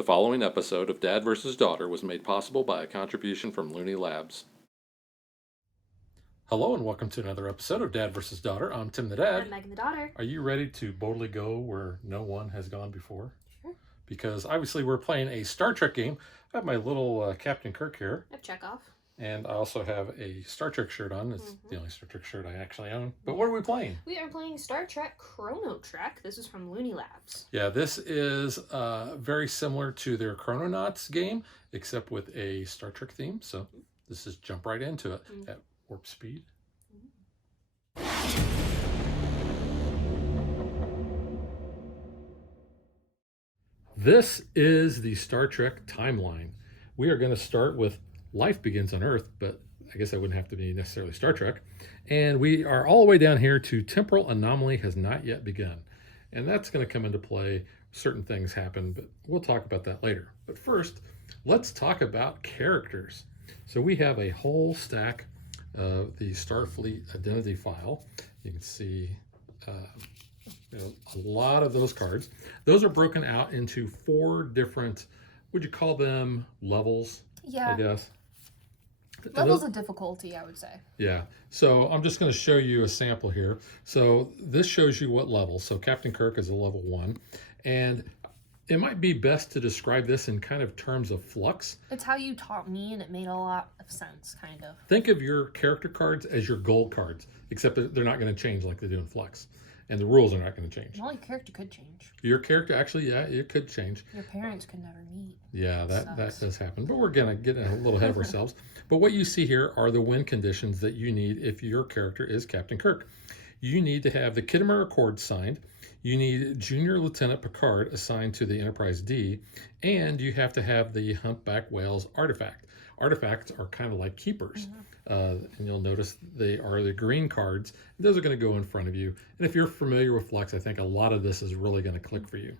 The following episode of Dad vs. Daughter was made possible by a contribution from Looney Labs. Hello and welcome to another episode of Dad vs. Daughter. I'm Tim the Dad. I'm Megan the daughter. Are you ready to boldly go where no one has gone before? Sure. Because obviously we're playing a Star Trek game. I have my little Captain Kirk here. I have Chekhov. And I also have a Star Trek shirt on. It's the only Star Trek shirt I actually own. But what are we playing? We are playing Star Trek Chrono-Trek. This is from Looney Labs. Yeah, this is very similar to their Chrononauts game, except with a Star Trek theme. So this is jump right into it at warp speed. This is the Star Trek timeline. We are going to start with life begins on Earth, but I guess that wouldn't have to be necessarily Star Trek. And we are all the way down here to temporal anomaly has not yet begun. And that's going to come into play. Certain things happen, but we'll talk about that later. But first, let's talk about characters. So we have a whole stack of the Starfleet identity file. You can see a lot of those cards. Those are broken out into 4 different, would you call them levels? Yeah. I guess. Levels of difficulty, I would say. Yeah. So I'm just going to show you a sample here. So this shows you what level. So Captain Kirk is a level 1. And it might be best to describe this in kind of terms of flux. It's how you taught me, and it made a lot of sense, kind of. Think of your character cards as your gold cards, except that they're not going to change like they do in Flux. And the rules are not going to change. Well, your character could change. Your character, actually, yeah, it could change. Your parents could never meet. Yeah, that does happen. But we're going to get a little ahead of ourselves. But what you see here are the win conditions that you need if your character is Captain Kirk. You need to have the Khitomer Accord signed. You need Junior Lieutenant Picard assigned to the Enterprise D. And you have to have the Humpback Whales artifact. Artifacts are kind of like keepers. And you'll notice they are the green cards. Those are going to go in front of you. And if you're familiar with Flux, I think a lot of this is really going to click for you.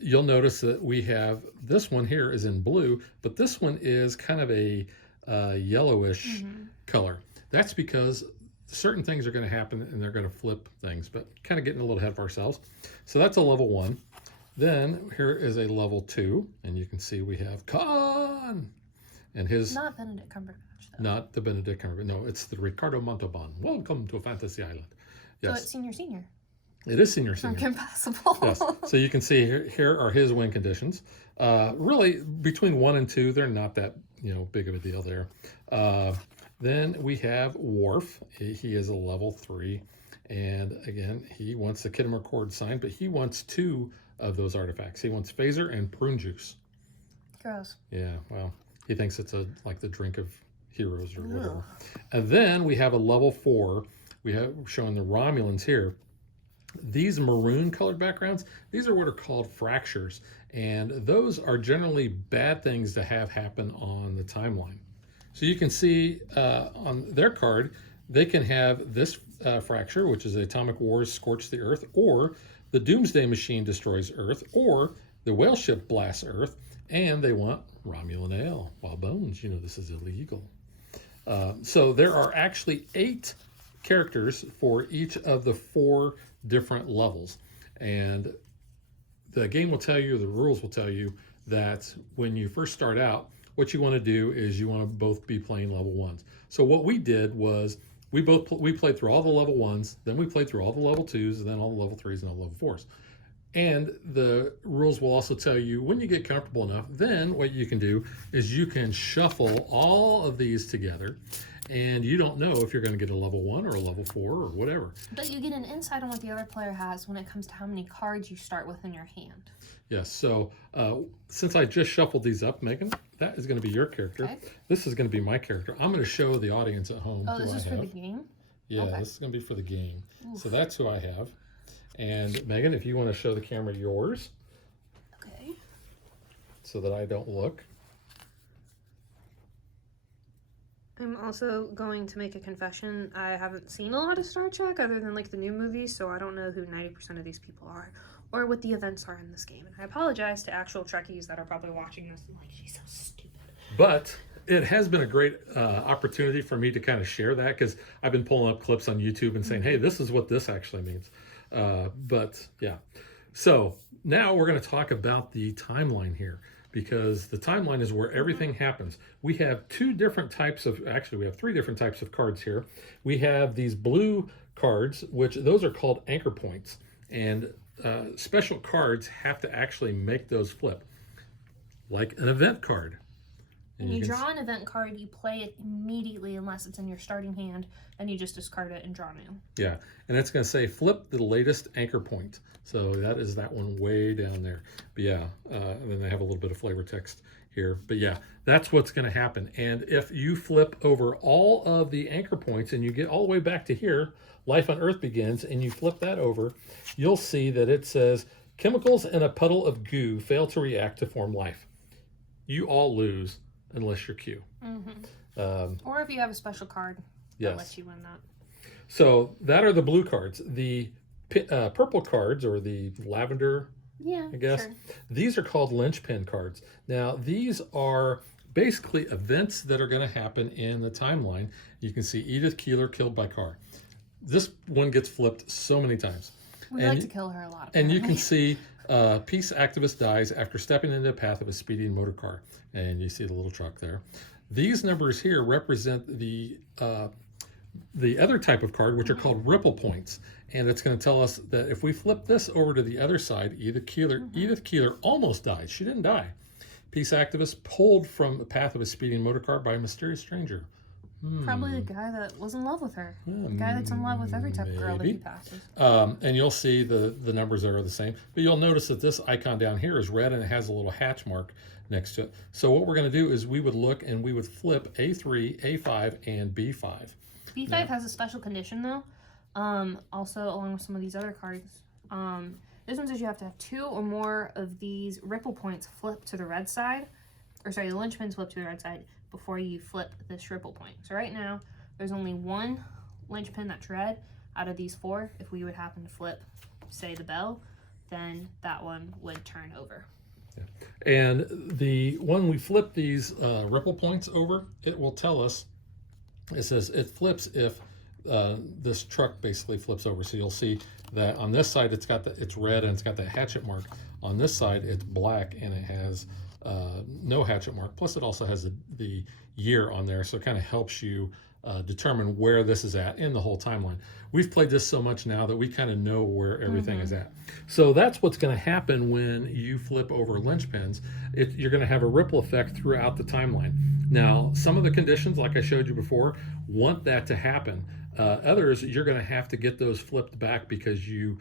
You'll notice that we have this one here is in blue, but this one is kind of a yellowish color. That's because certain things are going to happen and they're going to flip things, but kind of getting a little ahead of ourselves. So that's a level 1. Then here is a level 2, and you can see we have Khan. And his not Benedict Cumberbatch, though. Not the Benedict Cumberbatch. No, it's the Ricardo Montalban. Welcome to Fantasy Island. Yes. So it's senior. It is senior. Impossible. Yes. So you can see here are his win conditions. Really, between 1 and 2, they're not that big of a deal there. Then we have Worf. He is a level 3, and again, he wants the Khitomer Accord signed, but he wants 2 of those artifacts. He wants Phaser and Prune Juice. Gross. Yeah. Well. He thinks it's like the drink of heroes or whatever. And then we have a level 4. We have showing the Romulans here. These maroon colored backgrounds, these are what are called fractures. And those are generally bad things to have happen on the timeline. So you can see on their card, they can have this fracture, which is the atomic wars scorch the Earth, or the doomsday machine destroys Earth, or the whale ship blasts Earth, and they want Romulan ale. Wild bones, this is illegal. So there are actually 8 characters for each of the 4 different levels. And the game will tell you, the rules will tell you that when you first start out, what you want to do is you want to both be playing level 1s. So what we did was we played through all the level 1s, then we played through all the level 2s, and then all the level 3s and all the level 4s. And the rules will also tell you when you get comfortable enough, then what you can do is you can shuffle all of these together, and you don't know if you're going to get a level 1 or a level 4 or whatever. But you get an insight on what the other player has when it comes to how many cards you start with in your hand. Yes, so since I just shuffled these up, Megan, that is going to be your character. Okay. This is going to be my character. I'm going to show the audience at home who this is for the game? Yeah, okay. This is going to be for the game. Oof. So that's who I have. And Megan, if you want to show the camera yours. Okay. So that I don't look. I'm also going to make a confession. I haven't seen a lot of Star Trek other than like the new movies, so I don't know who 90% of these people are or what the events are in this game. And I apologize to actual Trekkies that are probably watching this and like, she's so stupid. But it has been a great opportunity for me to kind of share that, because I've been pulling up clips on YouTube and saying, hey, this is what this actually means. But yeah. So now we're going to talk about the timeline here, because the timeline is where everything happens. We have two different types of, actually we have three different types of cards here. We have these blue cards, which those are called anchor points, and special cards have to actually make those flip, like an event card. When you draw an event card, you play it immediately unless it's in your starting hand, and you just discard it and draw new. Yeah, and it's going to say flip the latest anchor point. So that is that one way down there. But yeah, and then they have a little bit of flavor text here. But yeah, that's what's going to happen. And if you flip over all of the anchor points and you get all the way back to here, Life on Earth begins, and you flip that over, you'll see that it says chemicals in a puddle of goo fail to react to form life. You all lose unless you're Q. Or if you have a special card that lets you win that. So that are the blue cards. The purple cards, or the lavender, I guess, sure. These are called linchpin cards. Now, these are basically events that are going to happen in the timeline. You can see Edith Keeler killed by car. This one gets flipped so many times. We like to kill her a lot. And you can see peace activist dies after stepping into the path of a speeding motor car. And you see the little truck there. These numbers here represent the other type of card, which are called ripple points. And it's going to tell us that if we flip this over to the other side, Edith Keeler almost died. She didn't die. Peace activist pulled from the path of a speeding motor car by a mysterious stranger. Probably the guy that was in love with her. The guy that's in love with every type of girl that he passes. And you'll see the numbers are the same. But you'll notice that this icon down here is red and it has a little hatch mark next to it. So what we're going to do is we would look and we would flip A3, A5, and B5. B5 has a special condition, though. Also, along with some of these other cards. This one says you have to have 2 or more of these ripple points flip to the red side. Or sorry, the linchpins flip to the red side before you flip this ripple point. So right now, there's only one linchpin that's red out of these 4. If we would happen to flip, say, the bell, then that one would turn over. Yeah. And when we flip these ripple points over, it will tell us, it says it flips if this truck basically flips over. So you'll see that on this side it's red and it's got that hatchet mark. On this side it's black and it has no hatchet mark. Plus it also has the year on there, so it kind of helps you determine where this is at in the whole timeline. We've played this so much now that we kind of know where everything is at. So that's what's going to happen when you flip over linchpins. You're going to have a ripple effect throughout the timeline. Now, some of the conditions, like I showed you before, want that to happen. Others, you're going to have to get those flipped back because you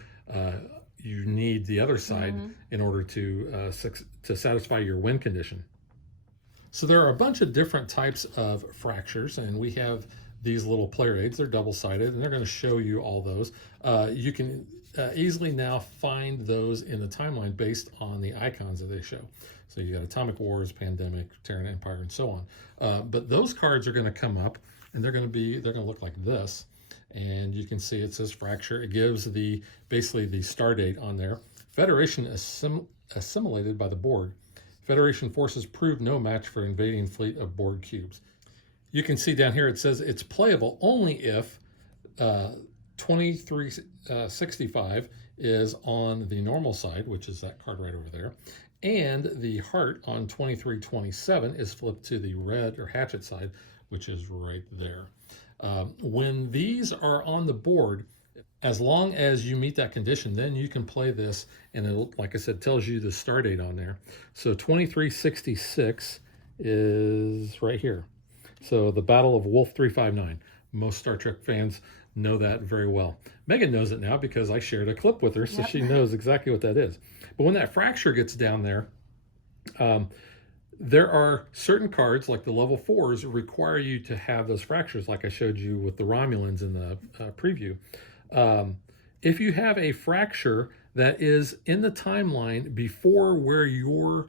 need the other side in order to satisfy your win condition. So there are a bunch of different types of fractures, and we have these little player aids. They're double-sided, and they're going to show you all those. You can easily now find those in the timeline based on the icons that they show. So you got Atomic Wars, Pandemic, Terran Empire, and so on. But those cards are going to come up, and they're going to look like this. And you can see it says fracture. It gives basically the star date on there. Federation assimilated by the Borg. Federation forces proved no match for invading fleet of Borg cubes. You can see down here it says it's playable only if 2365 is on the normal side, which is that card right over there, and the heart on 2327 is flipped to the red or hatchet side, which is right there. When these are on the board, as long as you meet that condition, then you can play this, and it, like I said, tells you the star date on there. So 2366 is right here. So the Battle of Wolf 359. Most Star Trek fans know that very well. Megan knows it now because I shared a clip with her, so she knows exactly what that is. But when that fracture gets down there, there are certain cards, like the level 4s, require you to have those fractures, like I showed you with the Romulans in the preview. If you have a fracture that is in the timeline before where your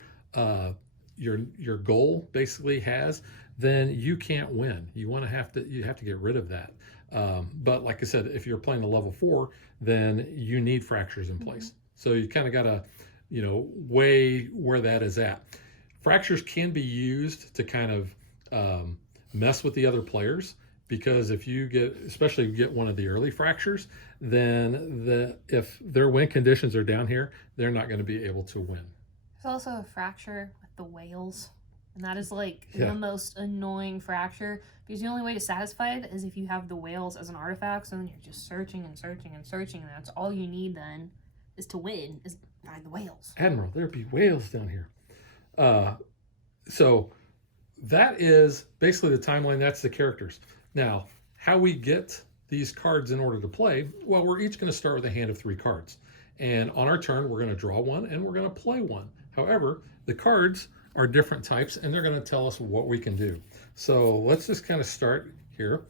goal basically has, then you can't win. You have to get rid of that. But like I said, if you're playing a level 4, then you need fractures in place. So you kind of got to, weigh where that is at. Fractures can be used to kind of mess with the other players because if you get, especially if you get one of the early fractures, then if their win conditions are down here, they're not going to be able to win. There's also a fracture with the whales, and that is like the most annoying fracture, because the only way to satisfy it is if you have the whales as an artifact, so then you're just searching and searching and searching, and that's all you need then is to win, is find the whales. Admiral, there be whales down here. So that is basically the timeline. That's the characters. Now, how we get these cards in order to play, well, we're each going to start with a hand of 3 cards. And on our turn, we're going to draw one and we're going to play one. However, the cards are different types and they're going to tell us what we can do. So let's just kind of start here.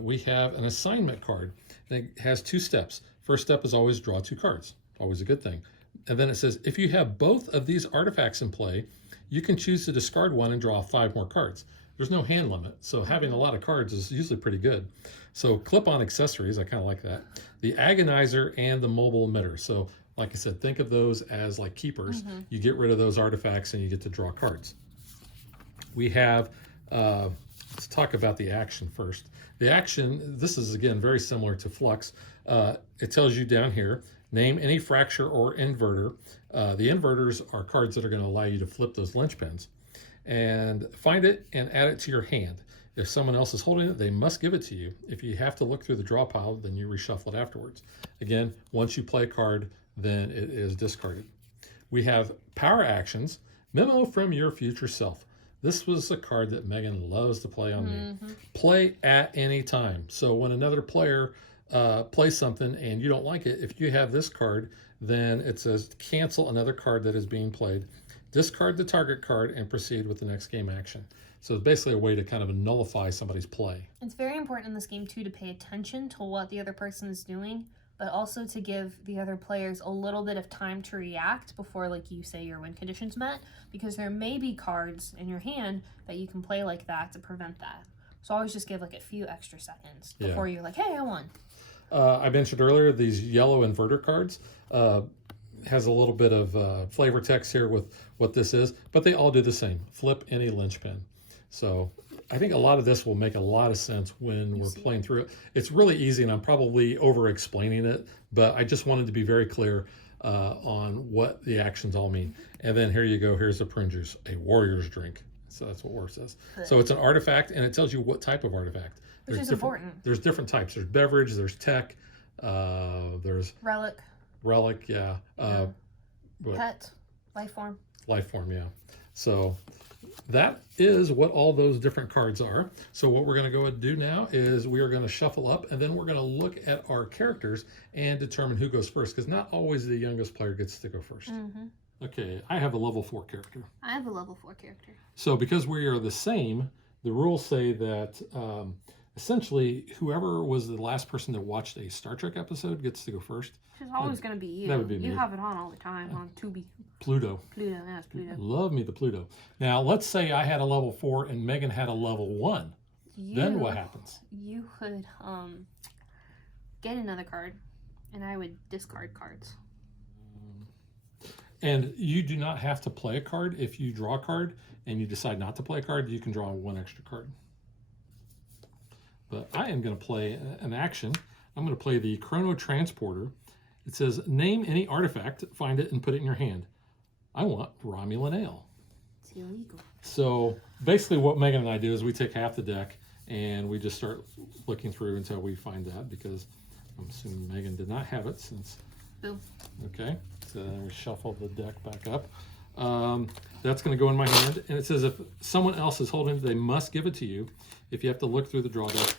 We have an assignment card. And it has 2 steps. First step is always draw 2 cards. Always a good thing. And then it says, if you have both of these artifacts in play, you can choose to discard one and draw 5 more cards. There's no hand limit, so having a lot of cards is usually pretty good. So clip-on accessories, I kind of like that. The agonizer and the mobile emitter. So like I said, think of those as like keepers. You get rid of those artifacts and you get to draw cards. We have, let's talk about the action first. The action, this is again very similar to Flux. It tells you down here, name any fracture or inverter. The inverters are cards that are going to allow you to flip those linchpins. And find it and add it to your hand. If someone else is holding it, they must give it to you. If you have to look through the draw pile, then you reshuffle it afterwards. Again, once you play a card, then it is discarded. We have power actions, memo from your future self. This was a card that Megan loves to play on me. Play at any time. So when another player plays something and you don't like it, if you have this card, then it says cancel another card that is being played. Discard the target card and proceed with the next game action. So it's basically a way to kind of nullify somebody's play. It's very important in this game, too, to pay attention to what the other person is doing, but also to give the other players a little bit of time to react before, like you say, your win condition's met, because there may be cards in your hand that you can play like that to prevent that. So always just give like a few extra seconds before you're like, hey, I won. I mentioned earlier these yellow inverter cards. Has a little bit of flavor text here with what this is, but they all do the same. Flip any linchpin. So I think a lot of this will make a lot of sense when we're playing through it. It's really easy, and I'm probably over-explaining it, but I just wanted to be very clear on what the actions all mean. And then here you go. Here's the prune juice, a warrior's drink. So that's what War says. So it's an artifact, and it tells you what type of artifact. Which is important. There's different types. There's beverage, there's tech, there's... Relic, yeah. Pet, life form. Life form, yeah. So that is what all those different cards are. So what we're going to go and do now is we are going to shuffle up, and then we're going to look at our characters and determine who goes first, because not always the youngest player gets to go first. Okay, I have a level 4 character. I have a level 4 character. So because we are the same, the rules say that essentially whoever was the last person that watched a Star Trek episode gets to go first. Which is always going to be you. That would be me. You have it on all the time on Tubi. Pluto. Pluto, that's Pluto. Love me the Pluto. Now, let's say I had a level 4 and Megan had a level 1. Then what happens? You could get another card, and I would discard cards. And you do not have to play a card. If you draw a card and you decide not to play a card, you can draw 1 extra card. But I am going to play an action. I'm going to play the Chrono-Transporter. It says, name any artifact, find it, and put it in your hand. I want Romulan Ale. It's illegal. So basically what Megan and I do is we take half the deck and we just start looking through until we find that, because I'm assuming Megan did not have it since... Boom. Okay, so then we shuffle the deck back up. That's going to go in my hand, and it says if someone else is holding it, they must give it to you. If you have to look through the draw deck,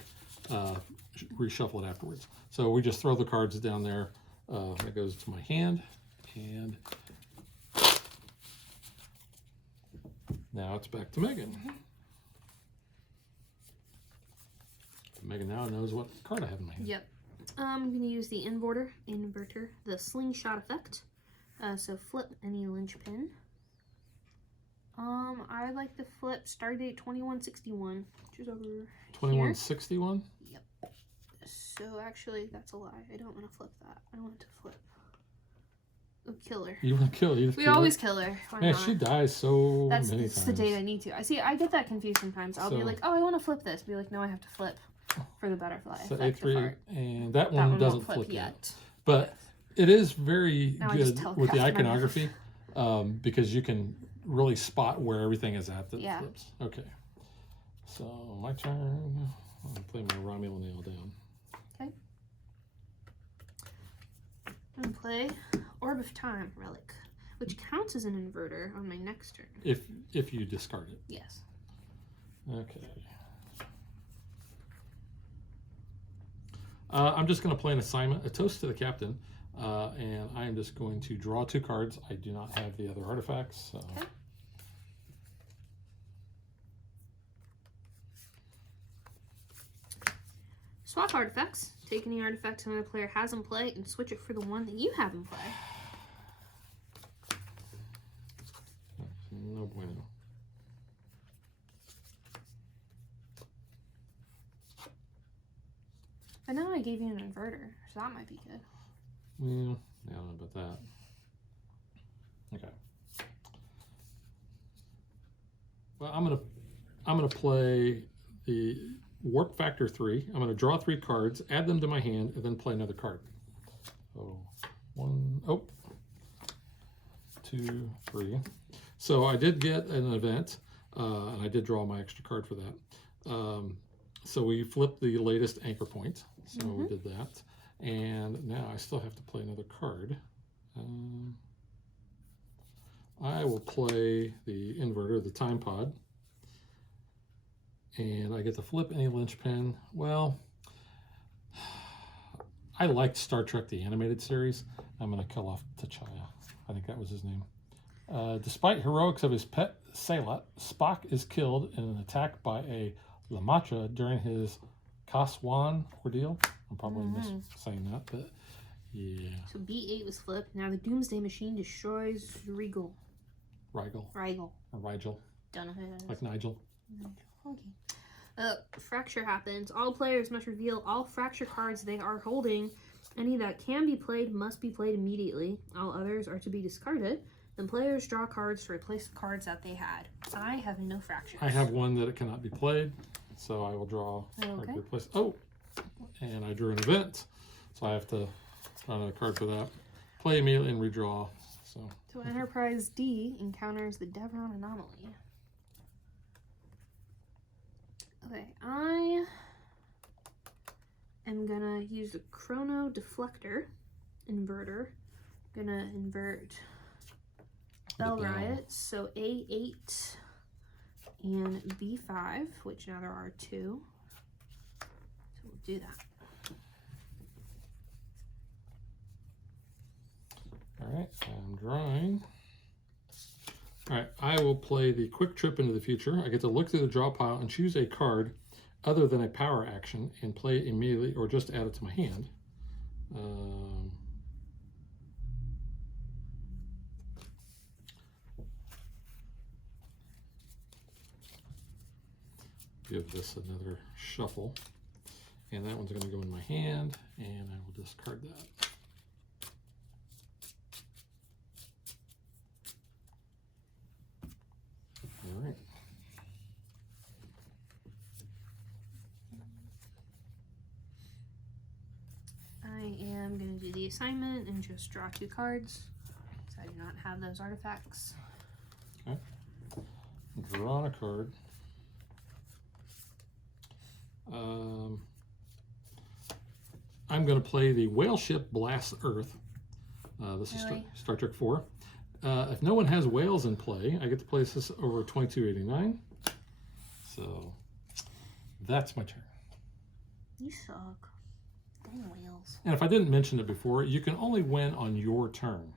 reshuffle it afterwards. So we just throw the cards down there. That goes to my hand, and now it's back to Megan. Megan now knows what card I have in my hand. Yep. I'm going to use the inverter, the slingshot effect. So flip any linchpin. I would like to flip Stardate 2161, which is over 2161? Yep. So actually, that's a lie. I don't want to flip that. I want to flip. Oh, kill her. You want to kill her? We always kill her. Why Man, not? she dies so many times. That's the date I need to. I get that confused sometimes. I'll be like, oh, I want to flip this. Be like, no, I have to flip. for the butterfly So effect A3, art. and that That one one doesn't won't flip flip yet. But it is very Now I just good with the telegraphed my iconography because you can really spot where everything is at that Yeah. flips. Okay. So my turn. I'll play my Romulan nail down. Okay. I'm going to play Orb of Time Relic, which counts as an inverter on my next turn. If you discard it. Yes. Okay. I'm just going to play an assignment, a toast to the captain, and I am just going to draw 2 cards. I do not have the other artifacts. So. Okay. Swap artifacts. Take any artifact another player has in play and switch it for the one that you have in play. No bueno. But now I gave you an inverter, so that might be good. Well, I don't know about that. Okay. Well, I'm gonna play the Warp Factor 3. I'm gonna draw 3 cards, add them to my hand, and then play another card. So 1, 2, 3. So I did get an event, and I did draw my extra card for that. So we flipped the latest anchor point. So we did that. And now I still have to play another card. I will play the inverter, the time pod. And I get to flip any linchpin. Well, I liked Star Trek, the animated series. I'm going to kill off T'Challa. I think that was his name. Despite heroics of his pet Sayla, Spock is killed in an attack by a Lamatra during his Kaswan ordeal. I'm probably saying that, but yeah. So B8 was flipped. Now the Doomsday Machine destroys Rigel. Rigel. Or Rigel. Don't know who that is. Like Nigel. Okay. Fracture happens. All players must reveal all fracture cards they are holding. Any that can be played must be played immediately. All others are to be discarded. Then players draw cards to replace the cards that they had. I have no fractures. I have one that it cannot be played, so I will draw a card to replace. Oh, and I drew an event, so I have to draw another card for that. Play immediately and redraw. So Enterprise D encounters the Devron anomaly. Okay, I am gonna use the Chrono Deflector inverter. Gonna invert Bell Riot, so A8 and B5, which now there are 2. So we'll do that. All right, I'm drawing. All right, I will play the Quick Trip into the Future. I get to look through the draw pile and choose a card other than a power action and play it immediately or just add it to my hand. Give this another shuffle. And that one's going to go in my hand, and I will discard that. All right. I am going to do the assignment and just draw 2 cards, so I do not have those artifacts. Okay. Draw a card. I'm going to play the Whale Ship Blast Earth. This is Star Trek 4. If no one has whales in play, I get to place this over 2289. So that's my turn. You suck. Dang whales. And if I didn't mention it before, you can only win on your turn.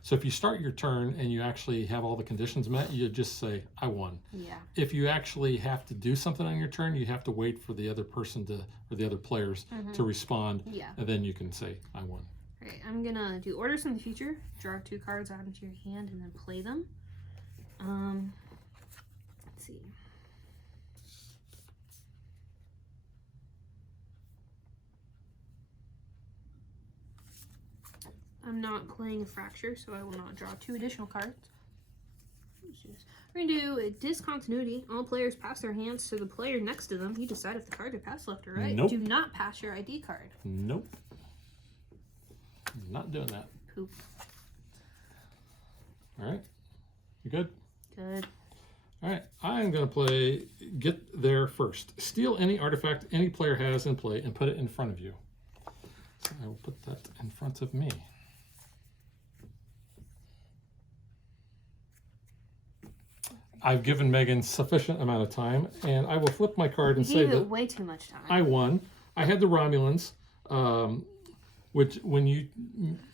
So if you start your turn and you actually have all the conditions met, you just say, I won. Yeah. If you actually have to do something on your turn, you have to wait for the other person to, or the other players to respond. Yeah. And then you can say, I won. All right, I'm gonna do Orders from the Future. Draw 2 cards out into your hand and then play them. Let's see. I'm not playing a Fracture, so I will not draw 2 additional cards. We're going to do a discontinuity. All players pass their hands to the player next to them. You decide if the card to pass left or right. Nope. Do not pass your ID card. Nope. Not doing that. Poop. All right. You good? Good. All right. I'm going to play Get There First. Steal any artifact any player has in play and put it in front of you. So I will put that in front of me. I've given Megan sufficient amount of time, and I will flip my card and say that way too much time. I won. I had the Romulans, which when you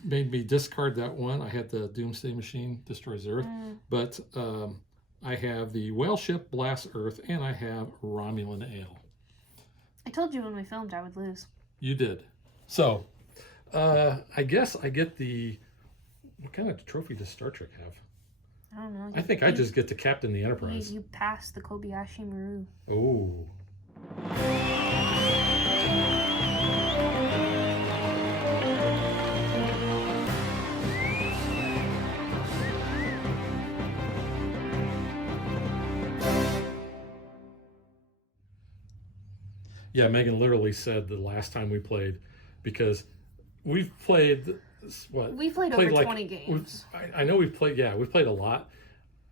made me discard that one, I had the Doomsday Machine destroys Earth, but I have the Whale Ship Blast Earth, and I have Romulan Ale. I told you when we filmed I would lose. You did. So, I guess I get the... What kind of trophy does Star Trek have? I don't know. I think I just get to captain the Enterprise. You passed the Kobayashi Maru. Oh. Yeah, Megan literally said the last time we played, because we've played... What? We played over like 20 games. I know we've played a lot.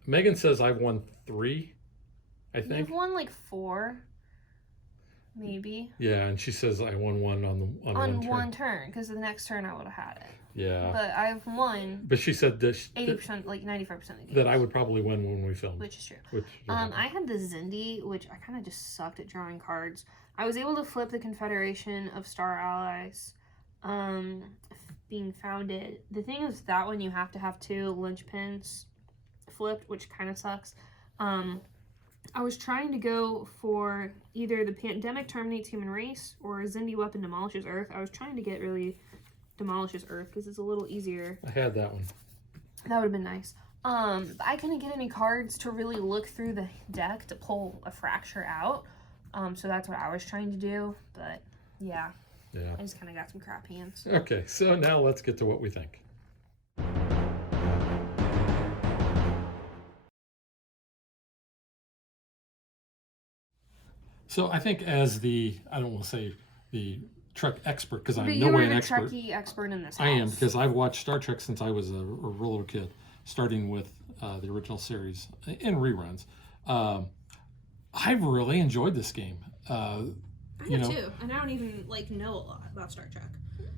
Megan says I've won 3, I think. You've won like 4, maybe. Yeah, and she says I won one on one turn, because the next turn I would have had it. Yeah. But I've won. But she said that 80%, like 95% of the games. That I would probably win when we filmed. Which is true. I had the Zindi, which I kind of just sucked at drawing cards. I was able to flip the Confederation of Star Allies. Being founded. The thing is that one you have to have 2 linchpins flipped, which kind of sucks. I was trying to go for either the Pandemic Terminates Human Race or Zindi Weapon Demolishes Earth. I was trying to get really Demolishes Earth because it's a little easier. I had that one. That would have been nice. But I couldn't get any cards to really look through the deck to pull a Fracture out. So that's what I was trying to do. But yeah. Yeah. I just kind of got some crap hands. Okay, so now let's get to what we think. So I think as the, I don't want to say the Trek expert, because I'm no way an expert. But you're the Trekkie expert in this house. I am, because I've watched Star Trek since I was a real little kid, starting with the original series in reruns. I've really enjoyed this game. I do too, and I don't even know a lot about Star Trek.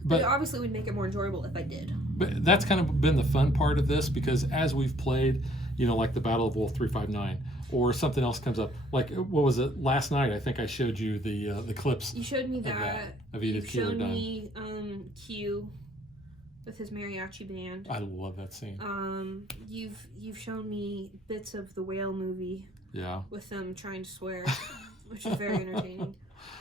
But it obviously would make it more enjoyable if I did. But that's kind of been the fun part of this, because as we've played, like the Battle of Wolf 359, or something else comes up. Like, what was it? Last night, I think I showed you the clips. You showed me that. Of Edith Keeler showed me Q with his mariachi band. I love that scene. You've shown me bits of the Whale movie. Yeah. With them trying to swear, which is very entertaining.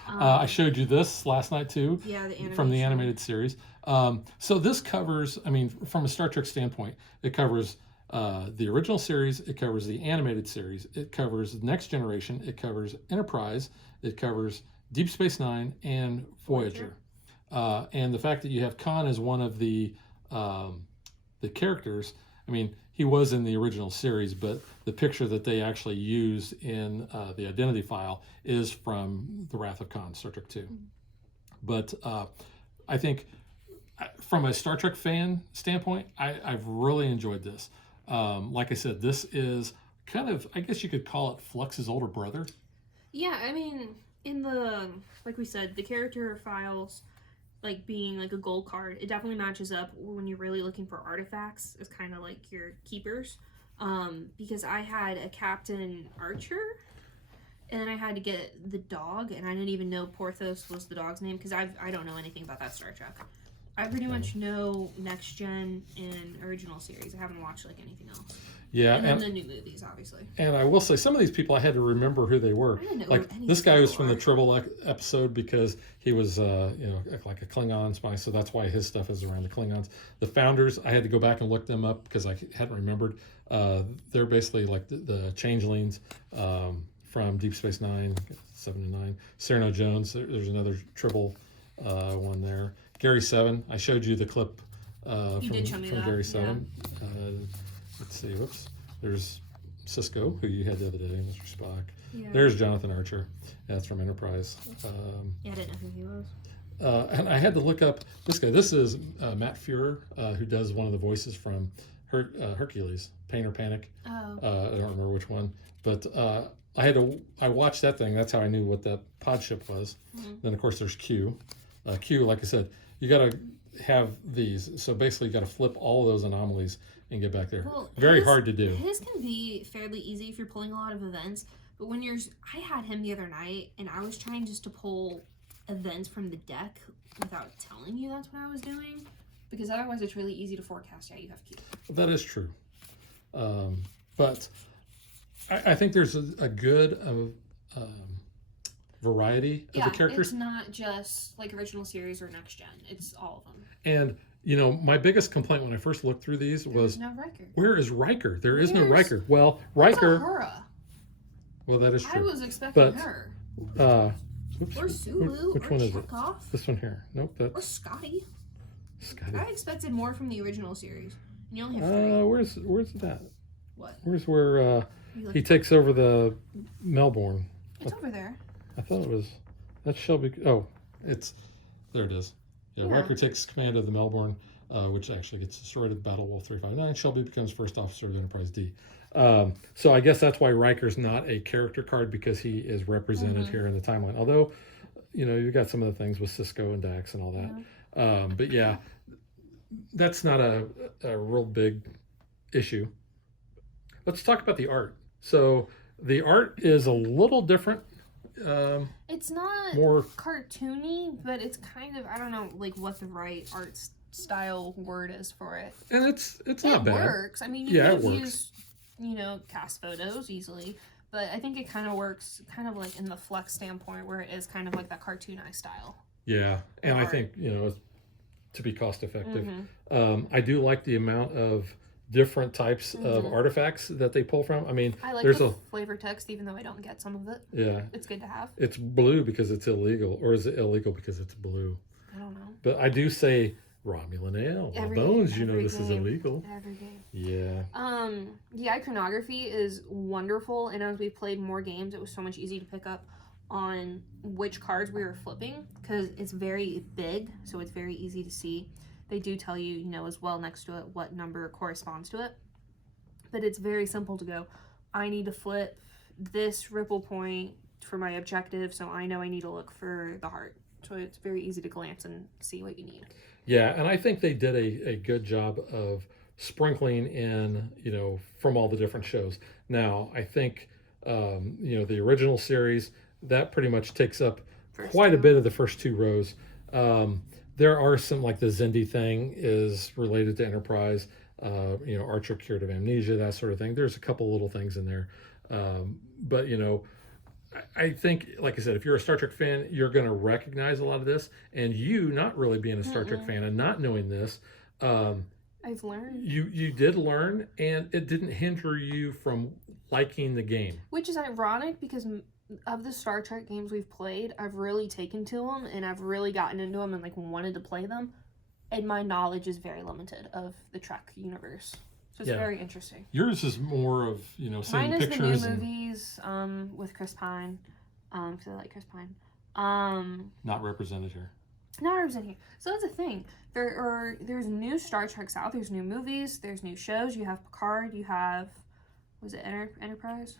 I showed you this last night too. Yeah, the animation. From the animated series. So this covers, from a Star Trek standpoint, it covers the original series, it covers the animated series, it covers Next Generation, it covers Enterprise, it covers Deep Space Nine, and Voyager. And the fact that you have Khan as one of the characters, he was in the original series, but the picture that they actually used in the identity file is from The Wrath of Khan, Star Trek 2. Mm-hmm. But I think from a Star Trek fan standpoint, I've really enjoyed this. Like I said, this is kind of, I guess you could call it Flux's older brother. Yeah, in the, like we said, the character files, being a gold card, it definitely matches up when you're really looking for artifacts as kind of your keepers. Because I had a Captain Archer, and then I had to get the dog, and I didn't even know Porthos was the dog's name, because I don't know anything about that Star Trek. I pretty much know Next Gen and original series. I haven't watched anything else. Yeah, and then the new movies, obviously. And I will say, some of these people I had to remember who they were. I didn't know who this guy was from the Tribble episode, because he was, like a Klingon spy, so that's why his stuff is around the Klingons. The founders, I had to go back and look them up because I hadn't remembered. They're basically the changelings from Deep Space Nine, 7 and 9. Cyrano Jones, there's another Tribble one there. Gary 7, I showed you the clip from Gary 7. Yeah. Let's see, whoops. There's Cisco, who you had the other day, Mr. Spock. Yeah. There's Jonathan Archer. That's from Enterprise. Yeah, I didn't know who he was. And I had to look up this guy. This is Matt Fuhrer, who does one of the voices from Hercules, Pain or Panic. Oh. I don't remember which one, but I watched that thing. That's how I knew what that pod ship was. Mm-hmm. Then of course there's Q. Q, like I said, you got to have these. So basically, you got to flip all of those anomalies and get back there. Well, Very hard to do. His can be fairly easy if you're pulling a lot of events, but when I had him the other night, and I was trying just to pull events from the deck without telling you that's what I was doing, because otherwise it's really easy to forecast how you have Q. That is true, but I think there's a good variety of the characters. It's not just like original series or next gen. It's all of them. And you know, my biggest complaint when I first looked through these was, no Riker. Where is Riker? There is no Riker. Well, Riker. Uhura. Well, that is true. I was expecting her. Oops, or Sulu. Which or one is Chekhov. it? This one here. Nope. That's or Scotty. Scotty. I expected more from the original series. And you only have 3. Where's that? What? Where's where he takes over the Melbourne? It's over there. I thought it was. That's Shelby. Oh, there it is. Yeah, Riker takes command of the Melbourne, which actually gets destroyed at Battle Wolf 359. Shelby becomes first officer of Enterprise D. So I guess that's why Riker's not a character card, because he is represented here in the timeline. Although, you know, you've got some of the things with Cisco and Dax and all that. But yeah, that's not a real big issue. Let's talk about the art. So the art is a little different. It's not more cartoony, but it's kind of, I don't know, like what the right art style word is for it. And it's not bad. It works. I mean, you can use, you know, cast photos easily, but I think it kind of works kind of like in the flex standpoint where it is kind of like that cartoonized style. Yeah, and I think, you know, to be cost effective, I do like the amount of different types of artifacts that they pull from. I mean, I like there's the flavor text, even though I don't get some of it. Yeah, it's good to have. It's blue because it's illegal, or is it illegal because it's blue? I don't know. But I do say Romulan ale. Bones, you know, this is illegal. Every game. Yeah. The iconography is wonderful, and as we played more games, it was so much easier to pick up on which cards we were flipping, because it's very big, so it's very easy to see. They do tell you, you know, as well next to it what number corresponds to it. But it's very simple to go, I need to flip this ripple point for my objective, so I know I need to look for the heart. So it's very easy to glance and see what you need. Yeah, and I think they did a good job of sprinkling in, you know, from all the different shows. Now, I think, you know, the original series, that pretty much takes up quite a bit of the first 2 rows. There are some, like the Zindi thing is related to Enterprise, you know, Archer cured of amnesia, that sort of thing. There's a couple little things in there. But, you know, I think, like I said, if you're a Star Trek fan, you're going to recognize a lot of this. And you, not really being a Star Trek fan and not knowing this, I've learned. You did learn, and it didn't hinder you from liking the game. Which is ironic, because of the Star Trek games we've played, I've really taken to them, and I've really gotten into them and like wanted to play them, and my knowledge is very limited of the Trek universe, so it's very interesting. Yours is more of, you know, seeing mine is pictures. The new movies with Chris Pine, because I like Chris Pine. Not represented here. Not represented here. So that's the thing. There's new Star Treks out. There's new movies. There's new shows. You have Picard. You have, was it Enterprise?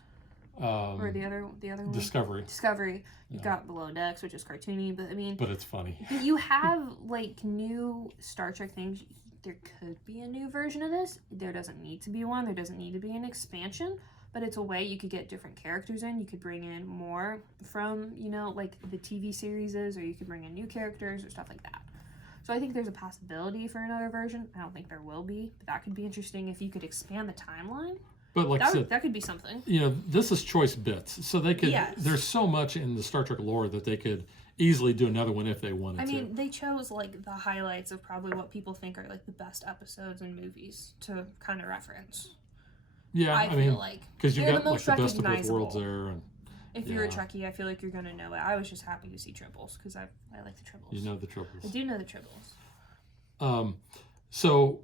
Or the other one? Discovery. You've got Below Decks, which is cartoony, but I mean... But it's funny. You have, like, new Star Trek things. There could be a new version of this. There doesn't need to be one. There doesn't need to be an expansion. But it's a way you could get different characters in. You could bring in more from, you know, like the TV series is, or you could bring in new characters or stuff like that. So I think there's a possibility for another version. I don't think there will be, but that could be interesting if you could expand the timeline. But like that could be something. You know, this is choice bits, so they could. Yes. There's so much in the Star Trek lore that they could easily do another one if they wanted to. I mean, they chose like the highlights of probably what people think are like the best episodes and movies to kind of reference. Yeah, I mean, like because you got like the best of both worlds there, and if you're a Trekkie, I feel like you're gonna know it. I was just happy to see Tribbles because I like the Tribbles. You know the Tribbles. I do know the Tribbles. So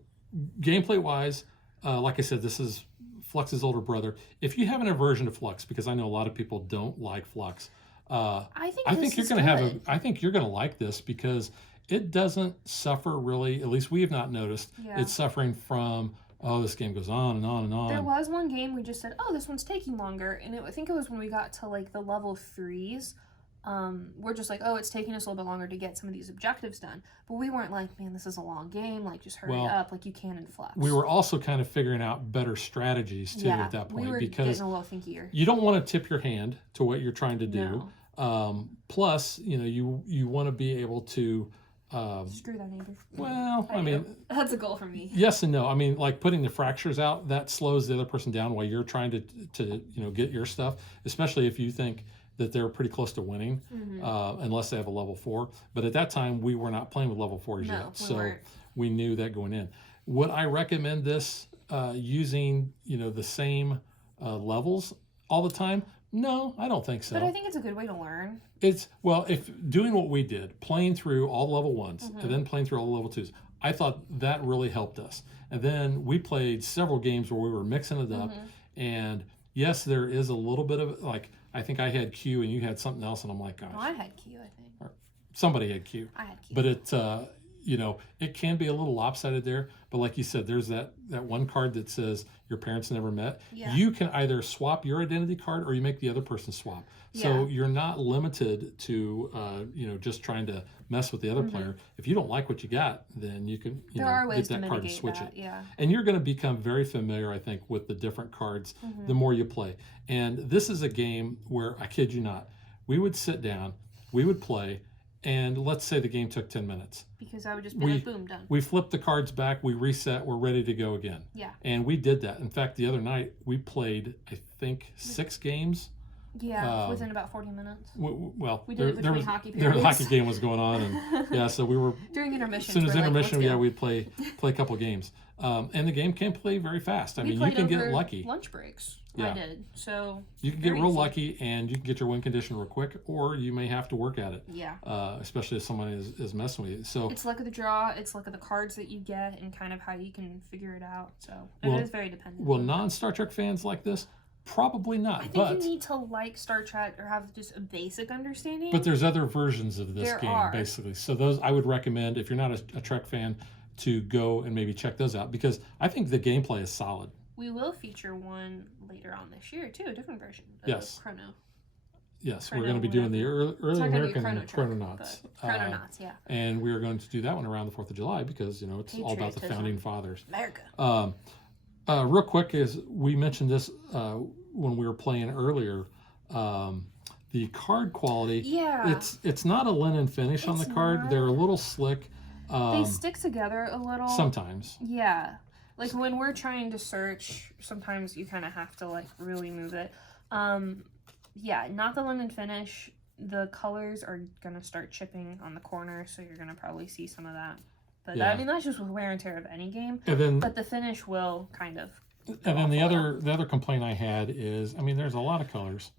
gameplay wise, like I said, this is Flux's older brother. If you have an aversion to Flux, because I know a lot of people don't like Flux, I think you're going to have a. I think you're going to like this because it doesn't suffer really. At least we have not noticed it's suffering from. Oh, this game goes on and on and on. There was one game we just said, "Oh, this one's taking longer," and I think it was when we got to like the level 3s. We're just like, oh, it's taking us a little bit longer to get some of these objectives done. But we weren't like, man, this is a long game. Like, just hurry up, like you can in Flux. We were also kind of figuring out better strategies too at that point, we were because getting a little thinkier. You don't want to tip your hand to what you're trying to do. No. Plus, you want to be able to. Screw that neighbor. Well, I mean, that's a goal for me. Yes and no. I mean, like putting the fractures out, that slows the other person down while you're trying to get your stuff, especially if you think that they're pretty close to winning, unless they have a level 4. But at that time, we were not playing with level 4s yet, so we knew that going in. Would I recommend this using the same levels all the time? No, I don't think so. But I think it's a good way to learn. If doing what we did, playing through all the level 1s and then playing through all the level 2s, I thought that really helped us. And then we played several games where we were mixing it up. And yes, there is a little bit of like, I think I had Q and you had something else, and I'm like, gosh. No, I had Q, I think. Or somebody had Q. I had Q. But it can be a little lopsided there. But like you said, there's that one card that says your parents never met. Yeah. You can either swap your identity card or you make the other person swap. So you're not limited to just trying to mess with the other player. If you don't like what you got, then you can there are ways get that to card and switch that, it. Yeah. And you're going to become very familiar, I think, with the different cards the more you play. And this is a game where, I kid you not, we would sit down, we would play, and let's say the game took 10 minutes. Because I would just be like, boom, done. We flipped the cards back, we reset, we're ready to go again. Yeah. And we did that. In fact, the other night, we played, I think, 6 games. Yeah, within about 40 minutes. Well, we did it between hockey periods. The hockey game was going on, and so we were during intermission. As soon as intermission, we'd play a couple games, and the game can play very fast. I mean, you can get lucky. Lunch breaks. Yeah. I did. So you can get real lucky, and you can get your win condition real quick, or you may have to work at it. Yeah. Especially if someone is messing with you. So it's luck of the draw. It's luck of the cards that you get, and kind of how you can figure it out. So it is very dependent. Will non-Star Trek fans like this? Probably not. I think you need to like Star Trek or have just a basic understanding. But there's other versions of this game, basically. So those I would recommend, if you're not a Trek fan, to go and maybe check those out, because I think the gameplay is solid. We will feature one later on this year, too, a different version of Chrono. Yes, we're going to be doing the early American Chrononauts. Chrononauts, yeah. And we are going to do that one around the 4th of July because, it's all about the founding fathers. America. Real quick, is we mentioned this when we were playing earlier. The card quality, it's not a linen finish on the card. They're a little slick. They stick together a little. Sometimes. Yeah. Like when we're trying to search, sometimes you kind of have to like really move it. Yeah, not the linen finish. The colors are going to start chipping on the corner, so you're going to probably see some of that. But that's just with wear and tear of any game. But the finish will kind of. And then the other complaint I had is, there's a lot of colors.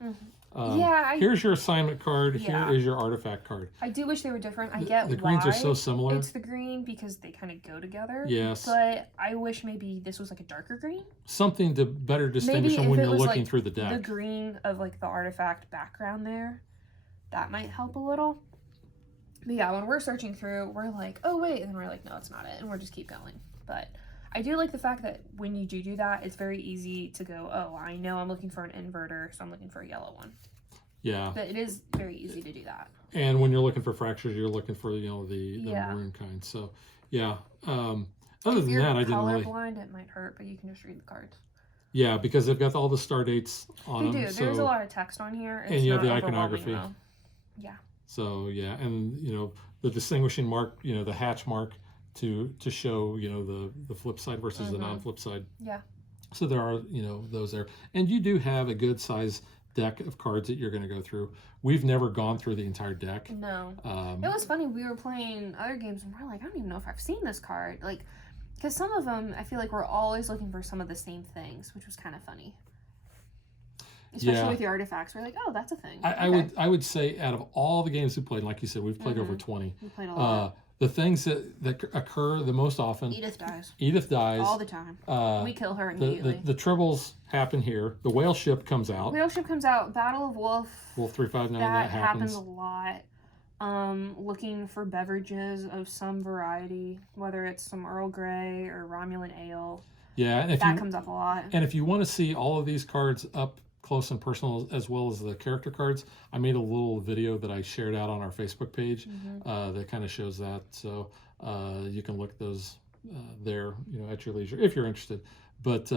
Here's your assignment card. Here is your artifact card. I do wish they were different. I get the greens are so similar. It's the green because they kind of go together. Yes. But I wish maybe this was like a darker green. Something to better distinguish them when you're looking through the deck. The green of like the artifact background there, that might help a little. But yeah, when we're searching through, we're like, oh wait, and then we're like, no, it's not it, and we'll just keep going. But I do like the fact that when you do that, it's very easy to go, oh, I know I'm looking for an inverter, so I'm looking for a yellow one. Yeah. But it is very easy to do that. And when you're looking for fractures, you're looking for, the maroon kind. So, yeah. Other than that, I didn't really... If you're colorblind, it might hurt, but you can just read the cards. Yeah, because they've got all the star dates on them. They do. There's a lot of text on here. And you have the iconography. Though. Yeah. So, yeah. And, the distinguishing mark, the hatch mark to show, the flip side versus the non-flip side. Yeah. So there are, those there. And you do have a good size deck of cards that you're going to go through. We've never gone through the entire deck. No. It was funny. We were playing other games and we're like, I don't even know if I've seen this card. Like, because some of them, I feel like we're always looking for some of the same things, which was kind of funny. Especially with the artifacts. We're like, oh, that's a thing. I would say out of all the games we played, like you said, we've played over 20. We played a lot. The things that occur the most often. Edith dies. Edith dies. All the time. We kill her The, immediately. the tribbles happen here. The whale ship comes out. Whale ship comes out. Battle of Wolf. Wolf 359, That that happens. happens a lot. Looking for beverages of some variety, whether it's some Earl Grey or Romulan ale. Yeah, and That comes up a lot. And if you want to see all of these cards up close and personal, as well as the character cards, I made a little video that I shared out on our Facebook page that kind of shows that. So you can look those there, at your leisure if you're interested. But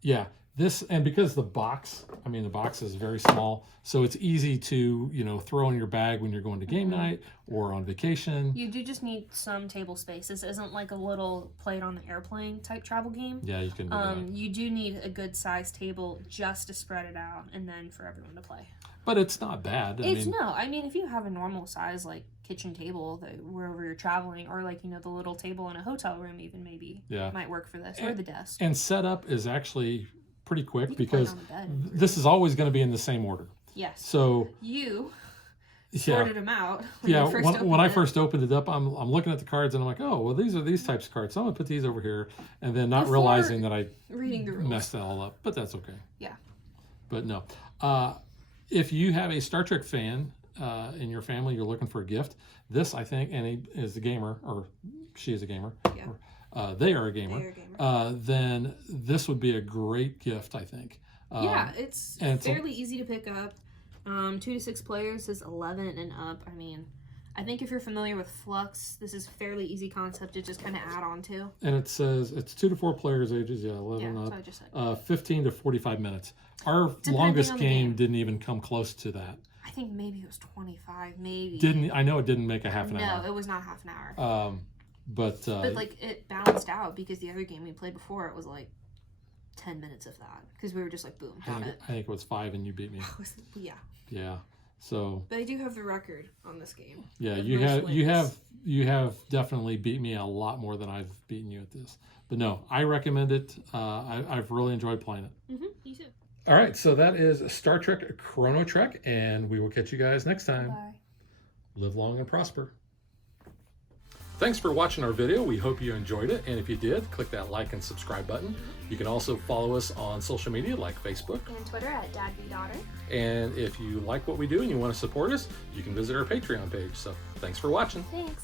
yeah, this, and because the box is very small, so it's easy to throw in your bag when you're going to game night or on vacation. You do just need some table space. This isn't like a little play it on the airplane type travel game. Yeah, you can do that. You do need a good sized table just to spread it out and then for everyone to play. But it's not bad. I mean, if you have a normal size like kitchen table wherever you're traveling, or like the little table in a hotel room, even maybe might work for this, or the desk. And setup is actually pretty quick You can play it because on the bed. this is always going to be in the same order. Yes. So you sorted them out. When I first opened it up, I'm looking at the cards and I'm like, oh, well, these are these types of cards. So I'm gonna put these over here, and then not realizing that I reading the rules messed it all up. But that's okay. Yeah. But no, if you have a Star Trek fan in your family, you're looking for a gift. This, I think, and he is a gamer, or she is a gamer. Yeah. Or, they are a gamer. They are a gamer. Then this would be a great gift, I think. It's fairly easy to pick up. 2 to 6 players is 11 and up. I mean, I think if you're familiar with Flux, this is fairly easy concept to just kind of add on to. And it says it's 2 to 4 players ages, 11 up. That's what I just said. 15 to 45 minutes. Our Depending longest on the game game. didn't even come close to that. I think maybe it was 25, maybe. I know it didn't make a half an hour. No, it was not half an hour. But like it balanced out because the other game we played before, it was like 10 minutes of that because we were just like boom, got it. I think it was 5 and you beat me. Yeah. Yeah. So. But I do have the record on this game. Yeah, you have definitely beat me a lot more than I've beaten you at this. But no, I recommend it. I've really enjoyed playing it. You too. All right, so that is Star Trek Chrono-Trek, and we will catch you guys next time. Bye. Live long and prosper. Thanks for watching our video. We hope you enjoyed it. And if you did, click that like and subscribe button. You can also follow us on social media like Facebook and Twitter at DadBeDaughter. And if you like what we do and you want to support us, you can visit our Patreon page. So thanks for watching. Thanks.